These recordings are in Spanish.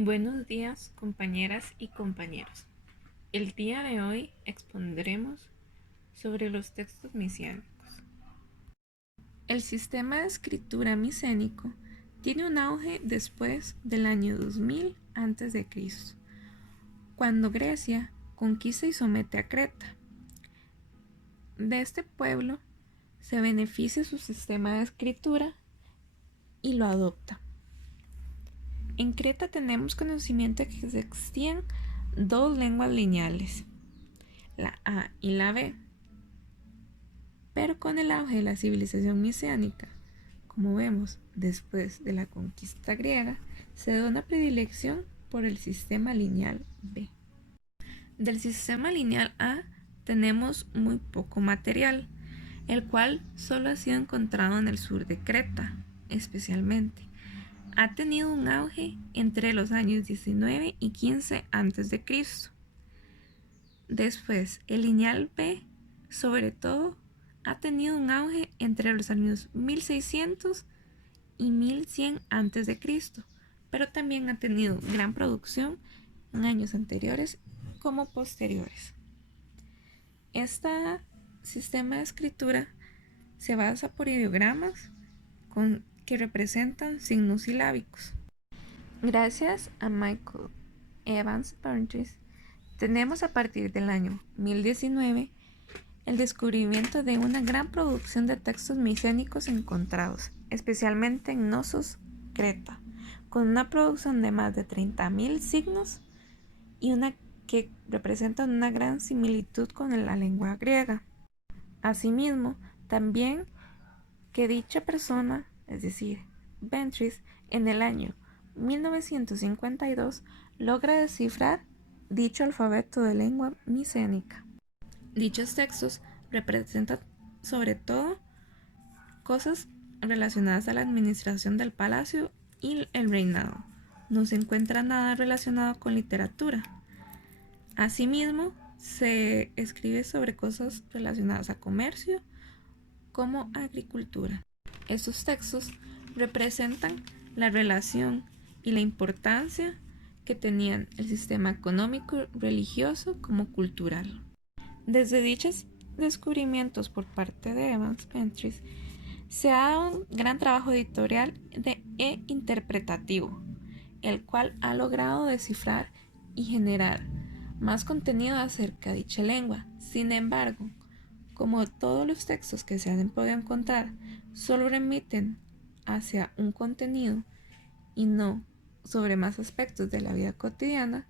Buenos días, compañeras y compañeros. El día de hoy expondremos sobre los textos micénicos. El sistema de escritura micénico tiene un auge después del año 2000 a.C., cuando Grecia conquista y somete a Creta. De este pueblo se beneficia su sistema de escritura y lo adopta. En Creta tenemos conocimiento de que existían dos lenguas lineales, la A y la B. Pero con el auge de la civilización micénica, como vemos después de la conquista griega, se da una predilección por el sistema lineal B. Del sistema lineal A tenemos muy poco material, el cual solo ha sido encontrado en el sur de Creta, especialmente. Ha tenido un auge entre los años 19 y 15 a.C. Después, el lineal B, sobre todo, ha tenido un auge entre los años 1600 y 1100 a.C., pero también ha tenido gran producción en años anteriores como posteriores. Este sistema de escritura se basa por ideogramas que representan signos silábicos. Gracias a Michael Evans Ventris, tenemos a partir del año 1019 el descubrimiento de una gran producción de textos micénicos encontrados, especialmente en Knossos, Creta, con una producción de más de 30.000 signos y una que representa una gran similitud con la lengua griega. Asimismo, también que dicha persona, es decir, Ventris, en el año 1952 logra descifrar dicho alfabeto de lengua micénica. Dichos textos representan sobre todo cosas relacionadas a la administración del palacio y el reinado. No se encuentra nada relacionado con literatura. Asimismo, se escribe sobre cosas relacionadas a comercio como agricultura. Estos textos representan la relación y la importancia que tenían el sistema económico, religioso como cultural. Desde dichos descubrimientos por parte de Evans Ventris, se ha dado un gran trabajo editorial e interpretativo, el cual ha logrado descifrar y generar más contenido acerca de dicha lengua. Sin embargo, como todos los textos que se han podido encontrar solo remiten hacia un contenido y no sobre más aspectos de la vida cotidiana,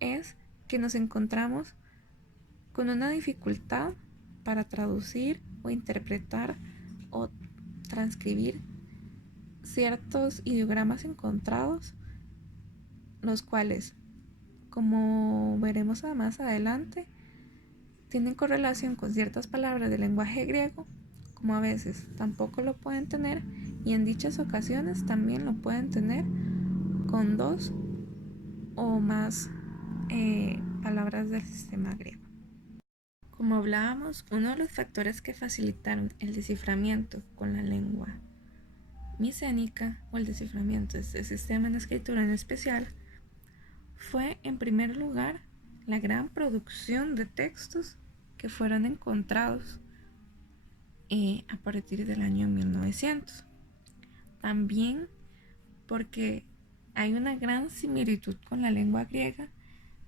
es que nos encontramos con una dificultad para traducir o interpretar o transcribir ciertos ideogramas encontrados, los cuales, como veremos más adelante, tienen correlación con ciertas palabras del lenguaje griego, como a veces tampoco lo pueden tener, y en dichas ocasiones también lo pueden tener con dos o más palabras del sistema griego. Como hablábamos, uno de los factores que facilitaron el desciframiento con la lengua micénica o el desciframiento de este sistema en escritura en especial fue, en primer lugar, la gran producción de textos que fueron encontrados a partir del año 1900. También porque hay una gran similitud con la lengua griega,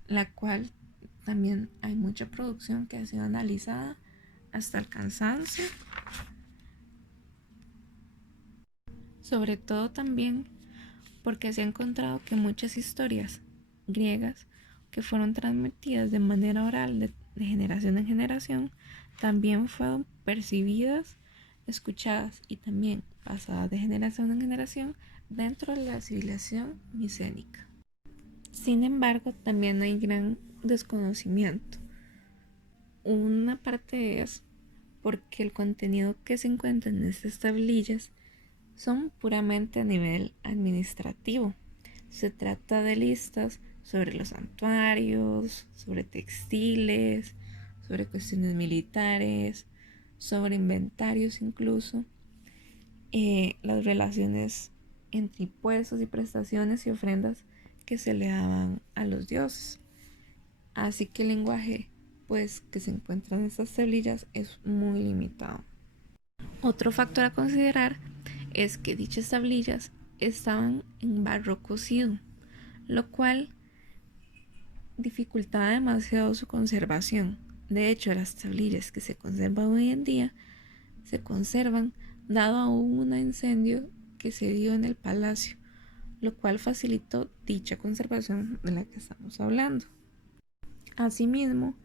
la cual también hay mucha producción que ha sido analizada hasta el cansancio. Sobre todo también porque se ha encontrado que muchas historias griegas que fueron transmitidas de manera oral de generación en generación también fueron percibidas, escuchadas y también pasadas de generación en generación dentro de la civilización micénica. Sin embargo, también hay gran desconocimiento. Una parte es porque el contenido que se encuentra en estas tablillas son puramente a nivel administrativo. Se trata de listas sobre los santuarios, sobre textiles, sobre cuestiones militares, sobre inventarios incluso, las relaciones entre impuestos y prestaciones y ofrendas que se le daban a los dioses. Así que el lenguaje pues que se encuentra en estas tablillas es muy limitado. Otro factor a considerar es que dichas tablillas estaban en barro cocido, lo cual dificultaba demasiado su conservación. De hecho, las tablillas que se conservan hoy en día se conservan dado a un incendio que se dio en el palacio, lo cual facilitó dicha conservación de la que estamos hablando. Asimismo,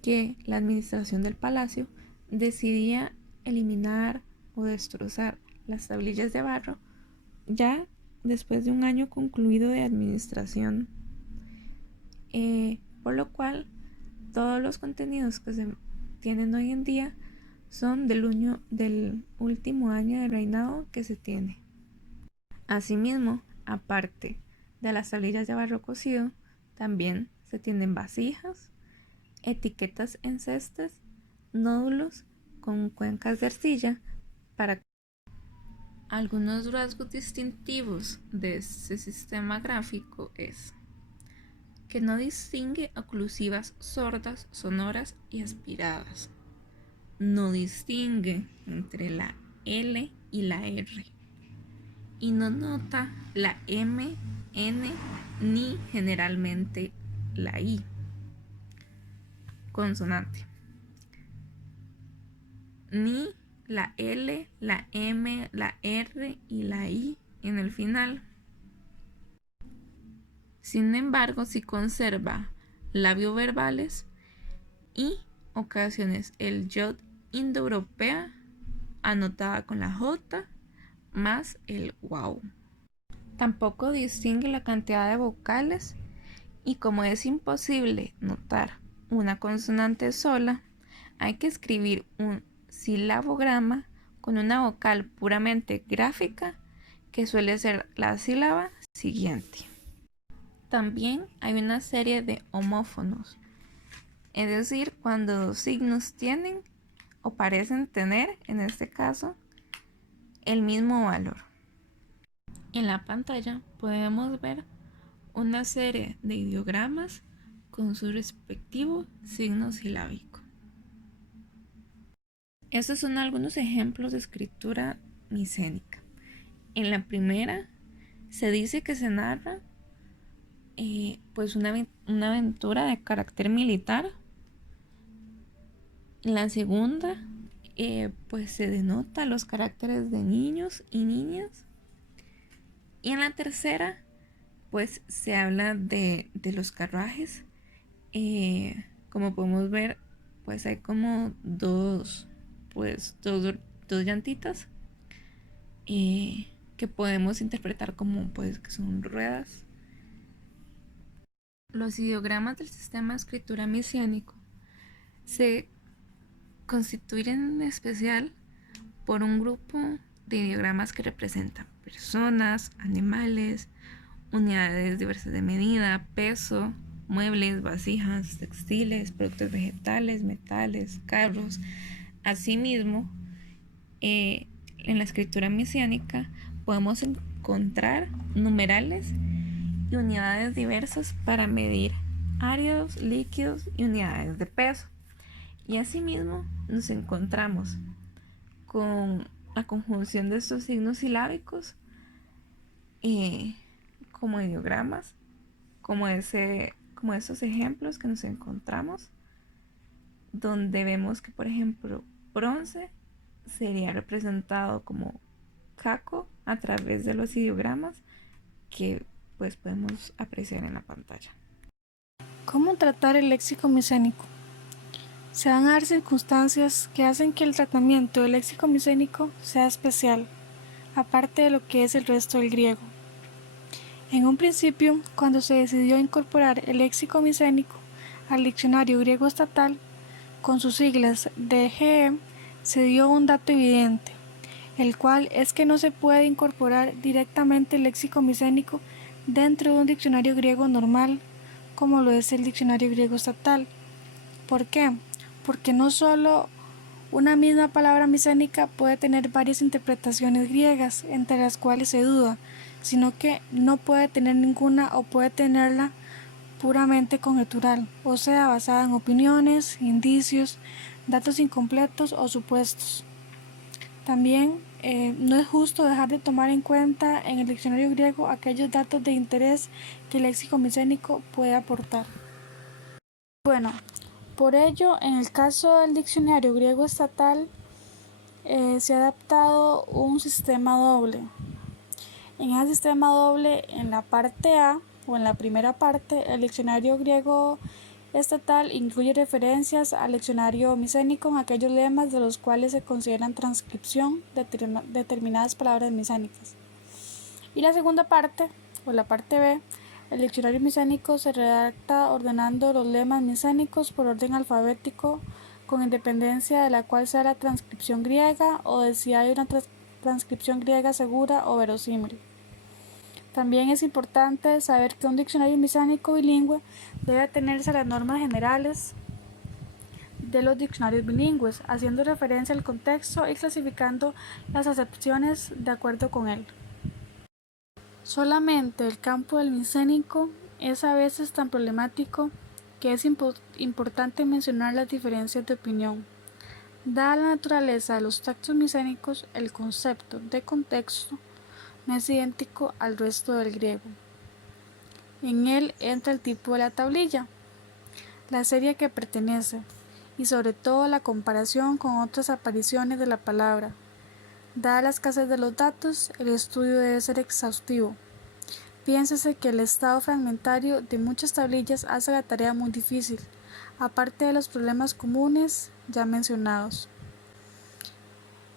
que la administración del palacio decidía eliminar o destrozar las tablillas de barro ya después de un año concluido de administración, por lo cual todos los contenidos que se tienen hoy en día son del último año de reinado que se tiene. Asimismo, aparte de las tablillas de barro cocido, también se tienen vasijas, etiquetas en cestas, nódulos con cuencas de arcilla para algunos rasgos distintivos de este sistema gráfico es que no distingue oclusivas sordas, sonoras y aspiradas. No distingue entre la L y la R. Y no nota la M, N, ni generalmente la I. Consonante. Ni la L, la M, la R y la I en el final. Sin embargo, sí conserva labios verbales y ocasiones el yod indoeuropea anotada con la J más el wow. Tampoco distingue la cantidad de vocales y como es imposible notar una consonante sola, hay que escribir un silabograma con una vocal puramente gráfica que suele ser la sílaba siguiente. También hay una serie de homófonos, es decir, cuando dos signos tienen o parecen tener, en este caso, el mismo valor. En la pantalla podemos ver una serie de ideogramas con su respectivo signo silábico. Estos son algunos ejemplos de escritura micénica. En la primera se dice que se narra pues una aventura de carácter militar. En la segunda pues se denota los caracteres de niños y niñas. Y en la tercera pues se habla de los carruajes. Como podemos ver, pues hay como dos llantitas que podemos interpretar como pues que son ruedas. Los ideogramas del sistema de escritura mesiánico se constituyen en especial por un grupo de ideogramas que representan personas, animales, unidades diversas de medida, peso, muebles, vasijas, textiles, productos vegetales, metales, carros. Asimismo, en la escritura mesiánica podemos encontrar numerales y unidades diversas para medir áridos, líquidos y unidades de peso. Y asimismo nos encontramos con la conjunción de estos signos silábicos como ideogramas, como estos ejemplos que nos encontramos, donde vemos que, por ejemplo, bronce sería representado como caco a través de los ideogramas que pues podemos apreciar en la pantalla. ¿Cómo tratar el léxico micénico? Se van a dar circunstancias que hacen que el tratamiento del léxico micénico sea especial, aparte de lo que es el resto del griego. En un principio, cuando se decidió incorporar el léxico micénico al diccionario griego estatal, con sus siglas DGE, se dio un dato evidente, el cual es que no se puede incorporar directamente el léxico micénico dentro de un diccionario griego normal, como lo es el diccionario griego estatal. ¿Por qué? Porque no solo una misma palabra micénica puede tener varias interpretaciones griegas, entre las cuales se duda sino que no puede tener ninguna o puede tenerla puramente conjetural, o sea, basada en opiniones, indicios, datos incompletos o supuestos. También no es justo dejar de tomar en cuenta en el diccionario griego aquellos datos de interés que el léxico micénico puede aportar. Bueno, por ello, en el caso del diccionario griego estatal, se ha adaptado un sistema doble. En ese sistema doble, en la parte A o en la primera parte, el diccionario griego estatal incluye referencias al diccionario micénico en aquellos lemas de los cuales se consideran transcripción de determinadas palabras micénicas. Y la segunda parte, o la parte B, el diccionario micénico se redacta ordenando los lemas micénicos por orden alfabético, con independencia de la cual sea la transcripción griega o de si hay una transcripción griega segura o verosímil. También es importante saber que un diccionario micénico bilingüe debe atenerse a las normas generales de los diccionarios bilingües, haciendo referencia al contexto y clasificando las acepciones de acuerdo con él. Solamente el campo del micénico es a veces tan problemático que es importante mencionar las diferencias de opinión. Dada la naturaleza de los textos micénicos, el concepto de contexto no es idéntico al resto del griego. En él entra el tipo de la tablilla, la serie a que pertenece y sobre todo la comparación con otras apariciones de la palabra. Dada la escasez de los datos, el estudio debe ser exhaustivo. Piénsese que el estado fragmentario de muchas tablillas hace la tarea muy difícil, aparte de los problemas comunes ya mencionados.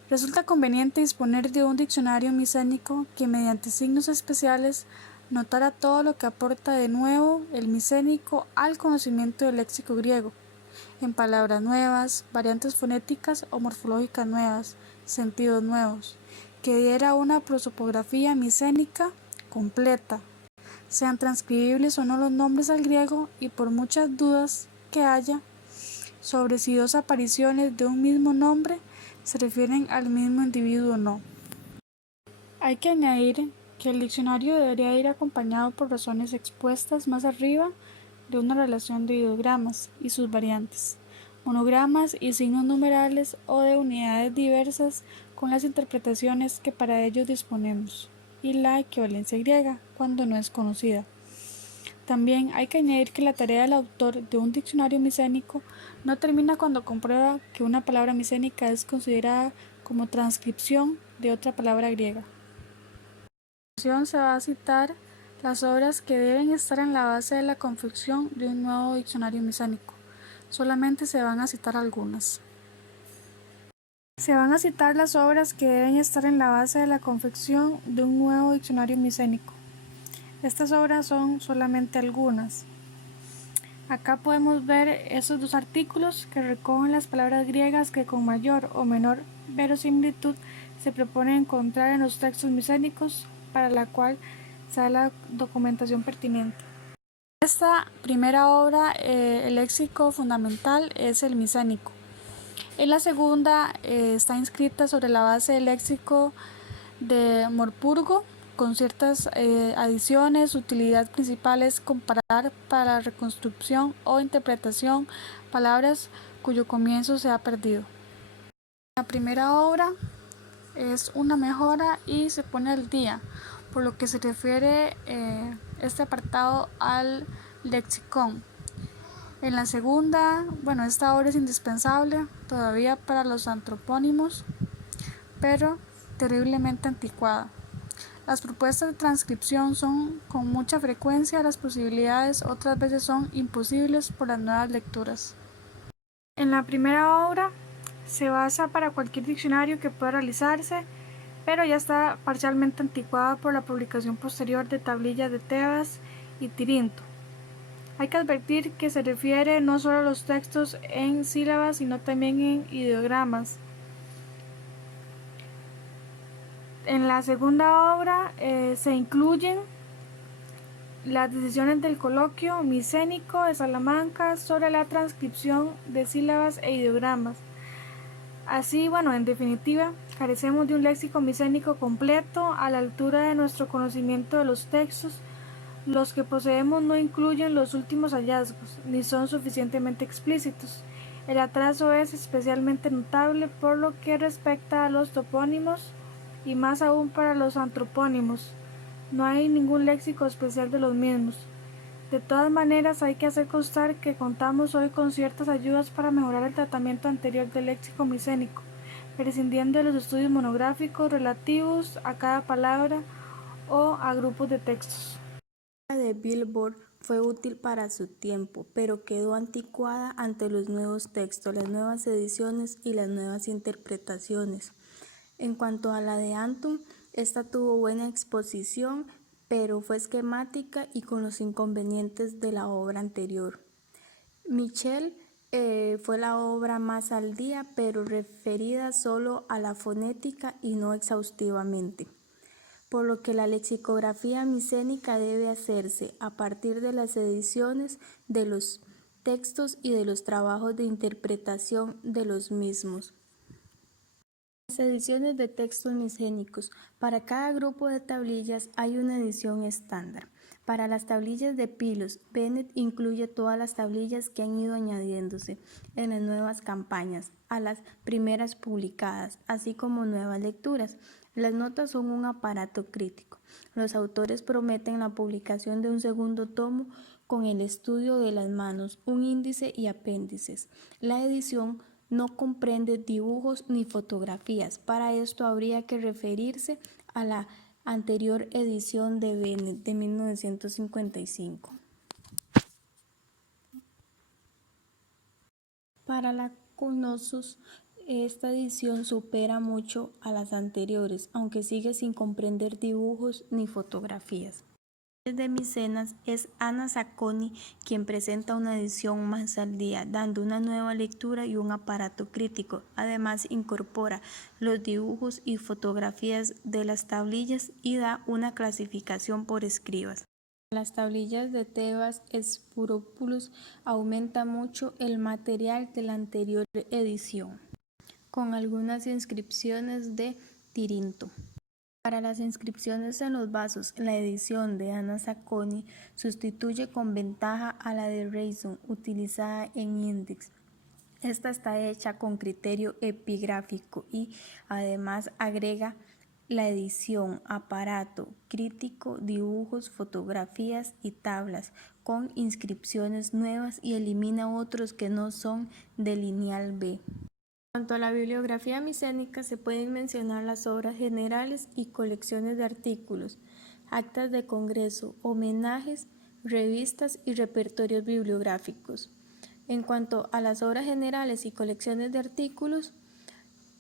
Resulta conveniente disponer de un diccionario micénico que mediante signos especiales notara todo lo que aporta de nuevo el micénico al conocimiento del léxico griego, en palabras nuevas, variantes fonéticas o morfológicas nuevas, sentidos nuevos, que diera una prosopografía micénica completa, sean transcribibles o no los nombres al griego y por muchas dudas que haya sobre si dos apariciones de un mismo nombre se refieren al mismo individuo o no. Hay que añadir que el diccionario debería ir acompañado por razones expuestas más arriba de una relación de ideogramas y sus variantes, monogramas y signos numerales o de unidades diversas con las interpretaciones que para ellos disponemos, y la equivalencia griega cuando no es conocida. También hay que añadir que la tarea del autor de un diccionario micénico no termina cuando comprueba que una palabra micénica es considerada como transcripción de otra palabra griega. A continuación se va a citar las obras que deben estar en la base de la confección de un nuevo diccionario micénico. Solamente se van a citar algunas. Se van a citar las obras que deben estar en la base de la confección de un nuevo diccionario micénico. Estas obras son solamente algunas. Acá podemos ver esos dos artículos que recogen las palabras griegas que con mayor o menor verosimilitud se propone encontrar en los textos micénicos, para la cual sale la documentación pertinente. Esta primera obra, el léxico fundamental, es el micénico. En la segunda está inscrita sobre la base del léxico de Morpurgo, con ciertas adiciones, utilidad principal es comparar para la reconstrucción o interpretación palabras cuyo comienzo se ha perdido. La primera obra es una mejora y se pone al día, por lo que se refiere este apartado al lexicón. En la segunda, esta obra es indispensable todavía para los antropónimos, pero terriblemente anticuada. Las propuestas de transcripción son con mucha frecuencia, las posibilidades otras veces son imposibles por las nuevas lecturas. En la primera obra se basa para cualquier diccionario que pueda realizarse, pero ya está parcialmente anticuada por la publicación posterior de tablillas de Tebas y Tirinto. Hay que advertir que se refiere no solo a los textos en sílabas, sino también en ideogramas. En la segunda obra se incluyen las decisiones del coloquio micénico de Salamanca sobre la transcripción de sílabas e ideogramas, Así, bueno, en definitiva, carecemos de un léxico micénico completo a la altura de nuestro conocimiento de los textos. Los que poseemos no incluyen los últimos hallazgos, ni son suficientemente explícitos. El atraso es especialmente notable por lo que respecta a los topónimos y más aún para los antropónimos. No hay ningún léxico especial de los mismos. De todas maneras, hay que hacer constar que contamos hoy con ciertas ayudas para mejorar el tratamiento anterior del léxico micénico, prescindiendo de los estudios monográficos relativos a cada palabra o a grupos de textos. La de Billboard fue útil para su tiempo, pero quedó anticuada ante los nuevos textos, las nuevas ediciones y las nuevas interpretaciones. En cuanto a la de Antum, esta tuvo buena exposición, pero fue esquemática y con los inconvenientes de la obra anterior. Michel fue la obra más al día, pero referida solo a la fonética y no exhaustivamente, por lo que la lexicografía micénica debe hacerse a partir de las ediciones de los textos y de los trabajos de interpretación de los mismos. Las ediciones de textos micénicos. Para cada grupo de tablillas hay una edición estándar. Para las tablillas de Pilos, Bennett incluye todas las tablillas que han ido añadiéndose en las nuevas campañas, a las primeras publicadas, así como nuevas lecturas. Las notas son un aparato crítico. Los autores prometen la publicación de un segundo tomo con el estudio de las manos, un índice y apéndices. La edición no comprende dibujos ni fotografías. Para esto habría que referirse a la anterior edición de Bennett de 1955. Para la Knossos, esta edición supera mucho a las anteriores, aunque sigue sin comprender dibujos ni fotografías. De Micenas es Anna Sacconi quien presenta una edición más al día, dando una nueva lectura y un aparato crítico. Además incorpora los dibujos y fotografías de las tablillas y da una clasificación por escribas. Las tablillas de Tebas Spouropoulos aumenta mucho el material de la anterior edición, con algunas inscripciones de Tirinto. Para las inscripciones en los vasos, la edición de Anna Sacconi sustituye con ventaja a la de Rayson utilizada en Index. Esta está hecha con criterio epigráfico y además agrega la edición, aparato crítico, dibujos, fotografías y tablas con inscripciones nuevas y elimina otros que no son del lineal B. En cuanto a la bibliografía micénica, se pueden mencionar las obras generales y colecciones de artículos, actas de congreso, homenajes, revistas y repertorios bibliográficos. En cuanto a las obras generales y colecciones de artículos,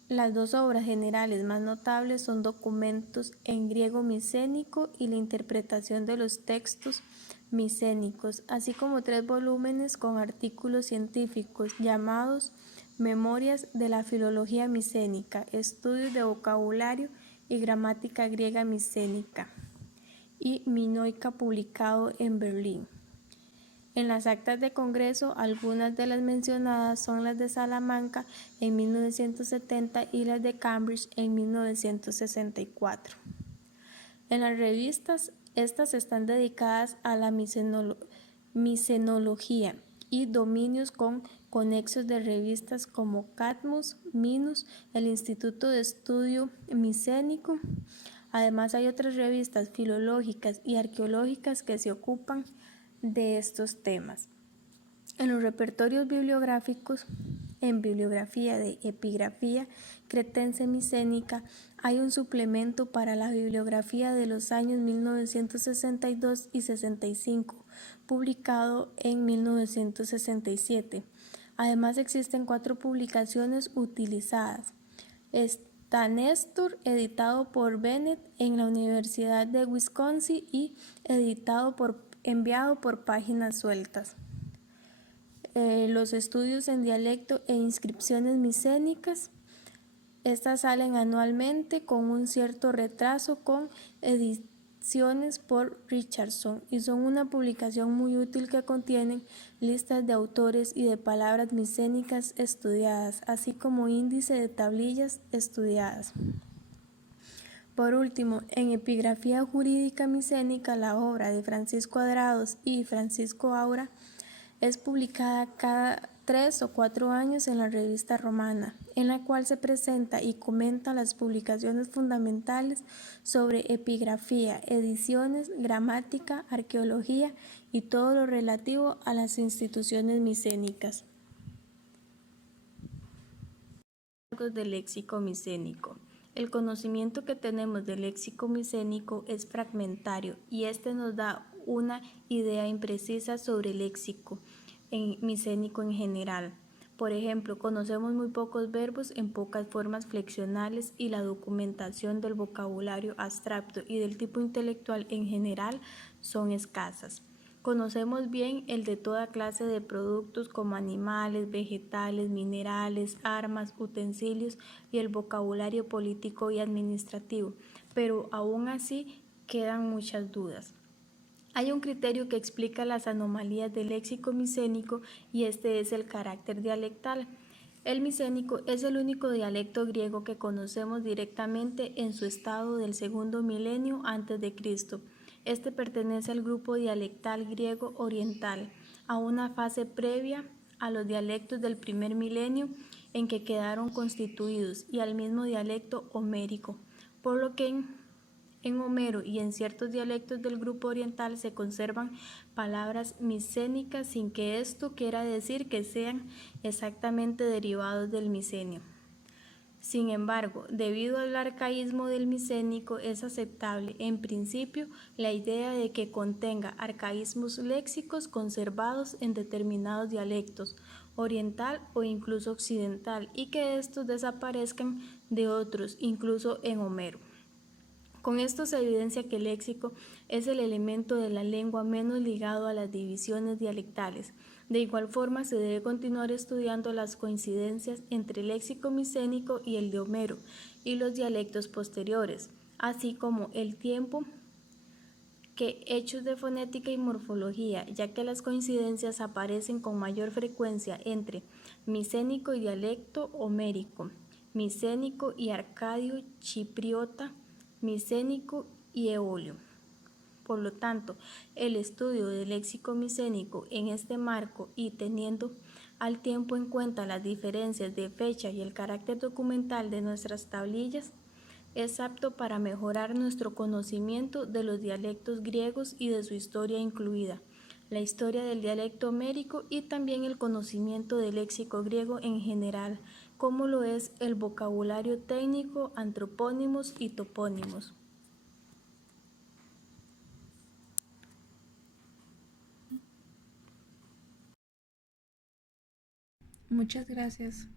las dos obras generales más notables son documentos en griego micénico y la interpretación de los textos micénicos, así como 3 volúmenes con artículos científicos llamados Memorias de la Filología Micénica, Estudios de Vocabulario y Gramática Griega Micénica, y Minoica, publicado en Berlín. En las actas de congreso, algunas de las mencionadas son las de Salamanca en 1970 y las de Cambridge en 1964. En las revistas, estas están dedicadas a la micenología y dominios con conexos de revistas como Cadmus, Minus, el Instituto de Estudio Micénico. Además hay otras revistas filológicas y arqueológicas que se ocupan de estos temas. En los repertorios bibliográficos, en bibliografía de epigrafía cretense micénica, hay un suplemento para la bibliografía de los años 1962 y 65, publicado en 1967. Además existen 4 publicaciones utilizadas. Está Nestor, editado por Bennett en la Universidad de Wisconsin y enviado por Páginas Sueltas. Los estudios en dialecto e inscripciones micénicas. Estas salen anualmente con un cierto retraso con Traducciones por Richardson y son una publicación muy útil que contienen listas de autores y de palabras micénicas estudiadas, así como índice de tablillas estudiadas. Por último, en Epigrafía Jurídica Micénica, la obra de Francisco Adrados y Francisco Aura es publicada cada 3 o 4 años en la Revista Romana, en la cual se presenta y comenta las publicaciones fundamentales sobre epigrafía, ediciones, gramática, arqueología y todo lo relativo a las instituciones micénicas. Del léxico micénico. El conocimiento que tenemos del léxico micénico es fragmentario y este nos da una idea imprecisa sobre el léxico micénico en general. Por ejemplo, conocemos muy pocos verbos en pocas formas flexionales y la documentación del vocabulario abstracto y del tipo intelectual en general son escasas. Conocemos bien el de toda clase de productos como animales, vegetales, minerales, armas, utensilios y el vocabulario político y administrativo, pero aún así quedan muchas dudas. Hay un criterio que explica las anomalías del léxico micénico y este es el carácter dialectal. El micénico es el único dialecto griego que conocemos directamente en su estado del segundo milenio antes de Cristo. Este pertenece al grupo dialectal griego oriental, a una fase previa a los dialectos del primer milenio en que quedaron constituidos y al mismo dialecto homérico, por lo que en Homero y en ciertos dialectos del grupo oriental se conservan palabras micénicas sin que esto quiera decir que sean exactamente derivados del micenio. Sin embargo, debido al arcaísmo del micénico es aceptable en principio la idea de que contenga arcaísmos léxicos conservados en determinados dialectos, oriental o incluso occidental, y que estos desaparezcan de otros, incluso en Homero. Con esto se evidencia que el léxico es el elemento de la lengua menos ligado a las divisiones dialectales. De igual forma, se debe continuar estudiando las coincidencias entre el léxico micénico y el de Homero y los dialectos posteriores, así como el tiempo que hechos de fonética y morfología, ya que las coincidencias aparecen con mayor frecuencia entre micénico y dialecto homérico, micénico y arcadio chipriota, micénico y eolio. Por lo tanto, el estudio del léxico micénico en este marco y teniendo al tiempo en cuenta las diferencias de fecha y el carácter documental de nuestras tablillas, es apto para mejorar nuestro conocimiento de los dialectos griegos y de su historia incluida, la historia del dialecto homérico y también el conocimiento del léxico griego en general, como lo es el vocabulario técnico, antropónimos y topónimos. Muchas gracias.